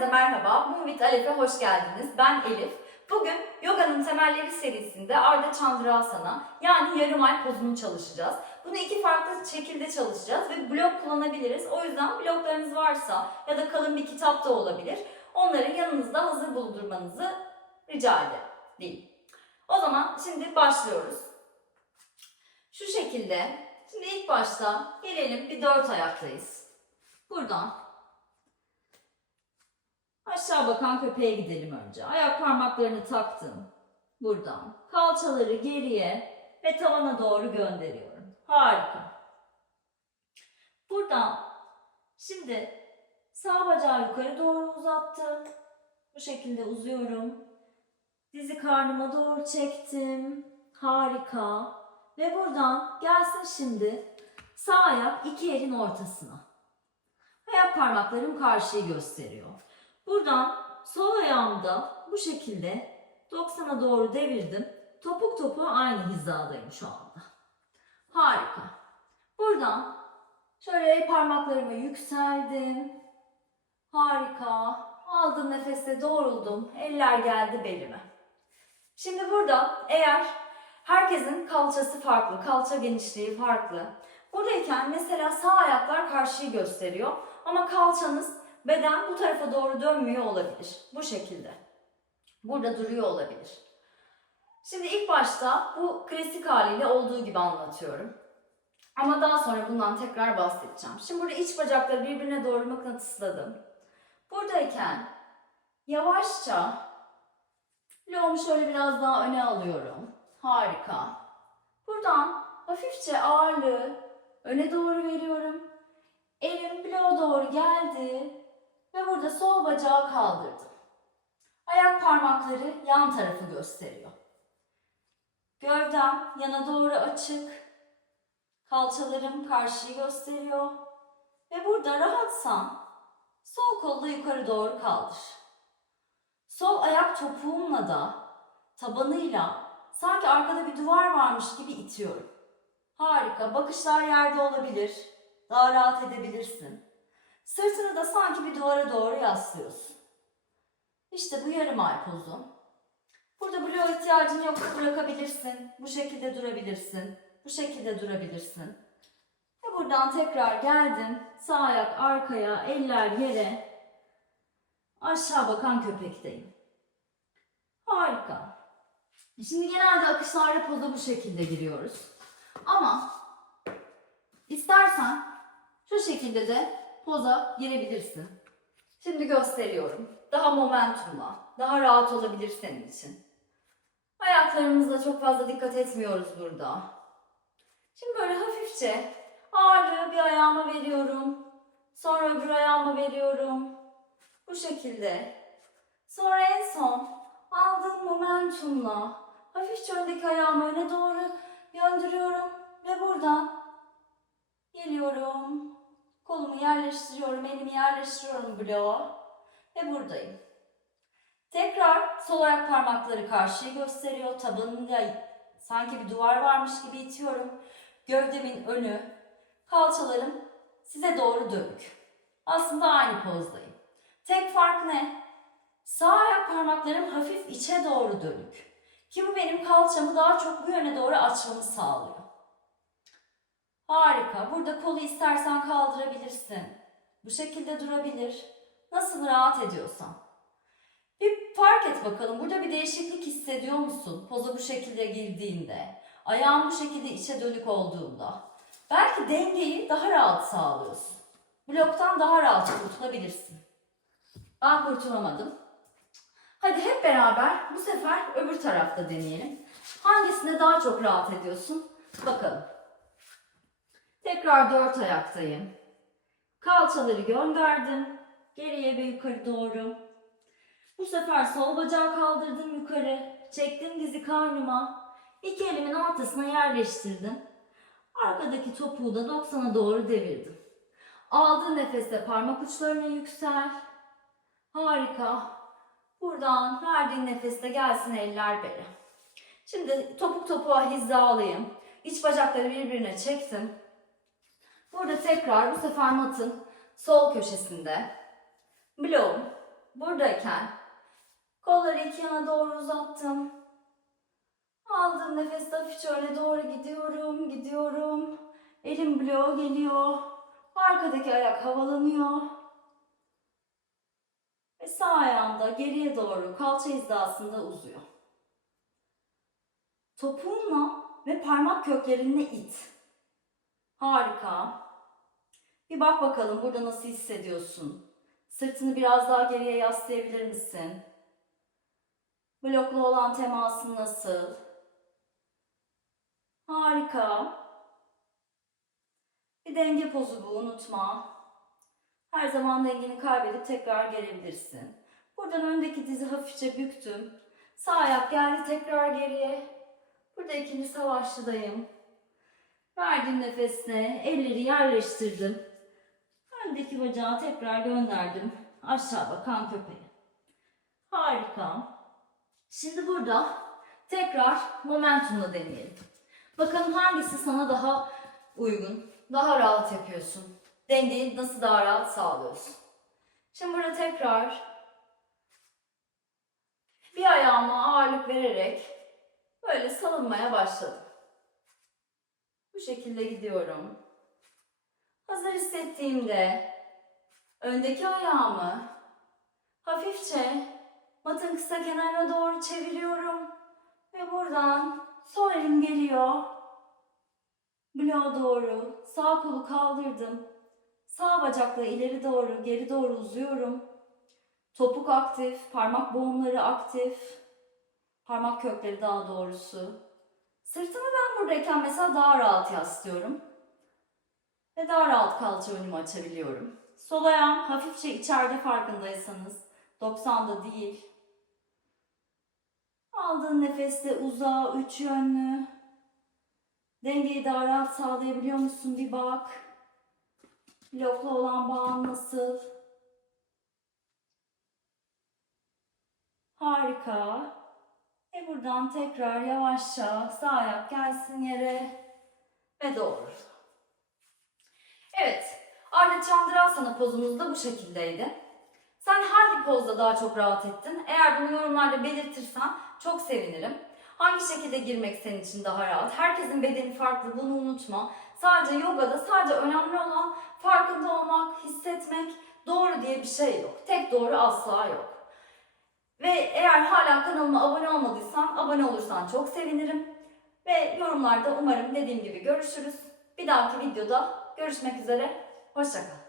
Herkese merhaba, Move with Alef'e hoş geldiniz. Ben Elif. Bugün Yoga'nın Temelleri serisinde Ardha Chandrasana yani yarım ay pozunu çalışacağız. Bunu iki farklı şekilde çalışacağız ve blok kullanabiliriz. O yüzden bloklarınız varsa ya da kalın bir kitap da olabilir. Onları yanınızda hazır bulundurmanızı rica ederim. O zaman şimdi başlıyoruz. Şu şekilde, şimdi ilk başta gelelim bir 4 ayaktayız. Buradan aşağı bakan köpeğe gidelim önce. Ayak parmaklarını taktım. Buradan kalçaları geriye ve tavana doğru gönderiyorum. Harika. Buradan şimdi sağ bacağı yukarı doğru uzattım. Bu şekilde uzuyorum. Dizi karnıma doğru çektim. Harika. Ve buradan gelsin şimdi sağ ayak iki elin ortasına. Ayak parmaklarım karşıyı gösteriyor. Buradan sol ayağımda bu şekilde 90'a doğru devirdim. Topuk topuğa aynı hizadayım şu anda. Harika. Buradan şöyle el parmaklarıma yükseldim. Harika. Aldığım nefeste doğruldum. Eller geldi belime. Şimdi burada eğer herkesin kalçası farklı, kalça genişliği farklı. Buradayken mesela sağ ayaklar karşıyı gösteriyor ama kalçanız, beden bu tarafa doğru dönmüyor olabilir. Bu şekilde. Burada duruyor olabilir. Şimdi ilk başta bu klasik haliyle olduğu gibi anlatıyorum. Ama daha sonra bundan tekrar bahsedeceğim. Şimdi burada iç bacakları birbirine doğru mıknatısladım. Buradayken yavaşça bloğumu şöyle biraz daha öne alıyorum. Harika. Buradan hafifçe ağırlığı öne doğru veriyorum. Elim bloğa doğru geldi. Ve burada sol bacağı kaldırdım. Ayak parmakları yan tarafı gösteriyor. Gövdem yana doğru açık. Kalçalarım karşıyı gösteriyor. Ve burada rahatsam sol kolu da yukarı doğru kaldır. Sol ayak topuğumla da tabanıyla sanki arkada bir duvar varmış gibi itiyorum. Harika. Bakışlar yerde olabilir. Daha rahat edebilirsin. Sırtını da sanki bir duvara doğru yaslıyorsun. İşte bu yarım ay pozu. Burada bloğa ihtiyacın yoksa bırakabilirsin. Bu şekilde durabilirsin. Bu şekilde durabilirsin. Ve buradan tekrar geldim. Sağ ayak arkaya, eller yere. Aşağı bakan köpekteyim. Harika. Şimdi genelde akışlarda poza bu şekilde giriyoruz. Ama istersen şu şekilde de poza girebilirsin. Şimdi gösteriyorum. Daha momentumla, daha rahat olabilir senin için. Ayaklarımızla çok fazla dikkat etmiyoruz burada. Şimdi böyle hafifçe ağırlığı bir ayağıma veriyorum. Sonra öbür ayağıma veriyorum. Bu şekilde. Sonra en son aldığım momentumla hafifçe öndeki ayağımı öne doğru gönderiyorum. Ve buradan geliyorum. Kolumu yerleştiriyorum, elimi yerleştiriyorum bloğa ve buradayım. Tekrar sol ayak parmakları karşıyı gösteriyor. Tabanında sanki bir duvar varmış gibi itiyorum. Gövdemin önü, kalçalarım size doğru dönük. Aslında aynı pozdayım. Tek fark ne? Sağ ayak parmaklarım hafif içe doğru dönük. Ki bu benim kalçamı daha çok bu yöne doğru açmamı sağlıyor. Harika. Burada kolu istersen kaldırabilirsin. Bu şekilde durabilir. Nasıl rahat ediyorsan. Bir fark et bakalım. Burada bir değişiklik hissediyor musun? Poza bu şekilde girdiğinde. Ayağın bu şekilde içe dönük olduğunda. Belki dengeyi daha rahat sağlıyorsun. Bloktan daha rahat kurtulabilirsin. Ben kurtulamadım. Hadi hep beraber bu sefer öbür tarafta deneyelim. Hangisinde daha çok rahat ediyorsun? Bakalım. Tekrar 4 ayaktayım. Kalçaları gönderdim. Geriye ve yukarı doğru. Bu sefer sol bacağı kaldırdım yukarı. Çektim dizi karnıma. İki elimin ortasına yerleştirdim. Arkadaki topuğu da 90'a doğru devirdim. Aldığın nefeste parmak uçlarına yüksel. Harika. Buradan verdiğin nefeste gelsin eller bele. Şimdi topuk topuğa hizalayayım. İç bacakları birbirine çektim. Burada tekrar bu sefer matın sol köşesinde bloğum buradayken kolları iki yana doğru uzattım. Aldığım nefeste hafifçe öne doğru gidiyorum. Elim bloğa geliyor. Arkadaki ayak havalanıyor. Ve sağ ayağım da geriye doğru kalça hizasında uzuyor. Topuğunla ve parmak köklerinle it. Harika. Bir bak bakalım burada nasıl hissediyorsun? Sırtını biraz daha geriye yaslayabilir misin? Blokla olan temasın nasıl? Harika. Bir denge pozu bu, unutma. Her zaman dengeni kaybedip tekrar gelebilirsin. Buradan öndeki dizi hafifçe büktüm. Sağ ayak geldi tekrar geriye. Burada ikinci savaşçıdayım. Verdiğim nefesle elleri yerleştirdim. Öndeki bacağı tekrar gönderdim. Aşağı bakan köpeğe. Harika. Şimdi burada tekrar momentumla deneyelim. Bakalım hangisi sana daha uygun, daha rahat yapıyorsun. Dengeyi nasıl daha rahat sağlıyorsun. Şimdi burada tekrar bir ayağıma ağırlık vererek böyle salınmaya başladım. Bu şekilde gidiyorum. Hazır hissettiğimde öndeki ayağımı hafifçe matın kısa kenarına doğru çeviriyorum. Ve buradan sol elim geliyor. Bloğa doğru sağ kolu kaldırdım. Sağ bacakla ileri doğru, geri doğru uzuyorum. Topuk aktif, parmak boğumları aktif. Parmak kökleri daha doğrusu. Sırtımı ben buradayken mesela daha rahat yaslıyorum. Ve daha rahat kalça önümü açabiliyorum. Sol ayağım hafifçe içeride farkındaysanız. 90'da değil. Aldığın nefeste uzağa, üç yönlü. Dengeyi daha rahat sağlayabiliyor musun bir bak. Blokla olan bağın nasıl? Harika. Ve buradan tekrar yavaşça sağ ayak gelsin yere ve doğru. Evet, Ardha Chandrasana pozumuz da bu şekildeydi. Sen hangi pozda daha çok rahat ettin? Eğer bunu yorumlarda belirtirsen çok sevinirim. Hangi şekilde girmek senin için daha rahat? Herkesin bedeni farklı, bunu unutma. Sadece yogada sadece önemli olan farkında olmak, hissetmek, doğru diye bir şey yok. Tek doğru asla yok. Ve eğer hala kanalıma abone olmadıysan, abone olursan çok sevinirim. Ve yorumlarda umarım dediğim gibi görüşürüz. Bir dahaki videoda görüşmek üzere. Hoşça kal.